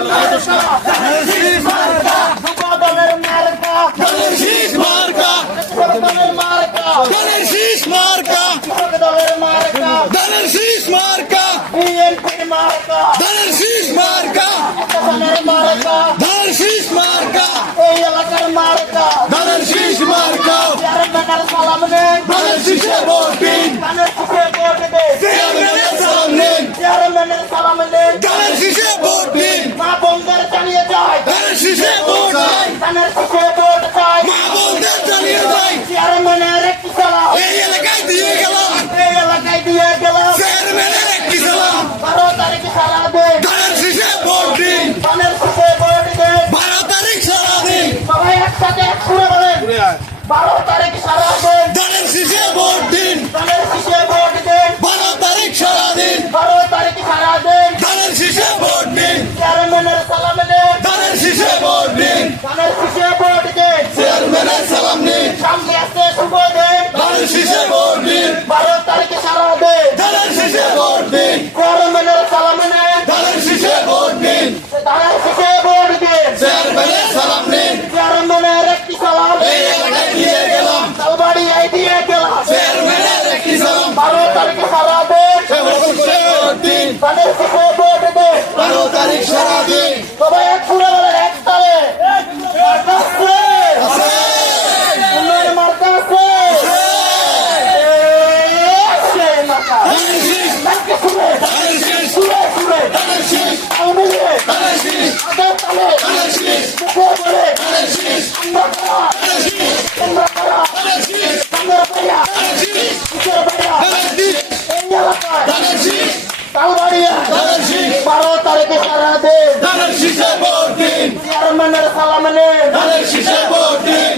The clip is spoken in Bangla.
দলের মার্কা ধানের শীষ মার্কা দলের মার্কা ধানের শীষ মার্কা দলের মার্কা ধানের শীষ মার্কা বিএনপি মার্কা ধানের শীষ মার্কা দলের মার্কা ধানের শীষ মার্কা এই এলাকার মার্কা ধানের শীষ মার্কা চেয়ারম্যানের সালাম নেন ধানের শীষে ভোট দিন ধানের শীষে ভোট দেন চেয়ারম্যানের সালাম নিন চেয়ারম্যানের সালাম নেন ধানের শীষে ভোট দিন মা বোনদের জানিয়ে যায় ধানের শীষে ভোট চাই ধানের শীষে ভোট চাই মা বোনদের জানিয়ে যাই চেয়ারম্যানের একটি সালাম এই এলাকায় দিয়ে গেলাম এই এলাকায় দিয়ে গেলাম চেয়ারম্যানের একটি সালাম 12 তারিখে সারা দেন ধানের শীষে ভোট দিন ধানের শীষে ভোট দেন 12 তারিখ সারাদিন সবাই একসাথে এক সুরে বলেন 12 তারিখ সারা দেন ধানের শীষে ভোট দিন ধানের শীষে ভোট দেন 12 তারিখ সারাদিন 12 তারিখ সারা দেন ধানের শীষে ভোট দিন চেয়ারম্যানের সালাম নেন ধানের শীষে ভোট দিন ধানের শীষে ভোট দেন চেয়ারম্যানের সালাম নিন সামনে আসতে শুভ দেন ধানের শীষে ভোট দিন 12 তারিখে সারা দেন ধানের শীষে ভোট দিন চেয়ারম্যানের সালাম নেন ধানের শীষে ভোট দিন ধানের শীষে ভোট দেন চেয়ারম্যানের সালাম নিন চেয়ারম্যানের একটি সালাম এই এলাকায় দিয়ে গেলাম তালবাড়ি এই দিয়ে গেলাম চেয়ারম্যানের একটি সালাম 12 তারিখে সারা দেন ধানের শীষে ভোট দিন ধানের শীষে ভোট দেন 12 তারিখ সারাদিন সবাই এক সুরে বলেন এক তালে মার্কা আছে উন্নয়ন মার্কা আছে সেই মার্কা ধানের শীষ মার্কা সুরে ধানের শীষ সুরে সুরে ধানের শীষ তাল মিলিয়ে ধানের শীষ আদার তালে ধানের শীষ মুখে বলে ধানের শীষ আমরা করা ধানের শীষ আমরা করা ধানের শীষ আমরা পাইয়া ধানের শীষ মুখের পাইয়া ধানের শীষ এই এলাকায় ধানের শীষ তালবাড়িয়া ধানের শীষ 12 তারিখে সারা দেন ধানের শীষে ভোট দিন চেয়ারম্যানের সালাম নেন ধানের শীষে ভোট দিন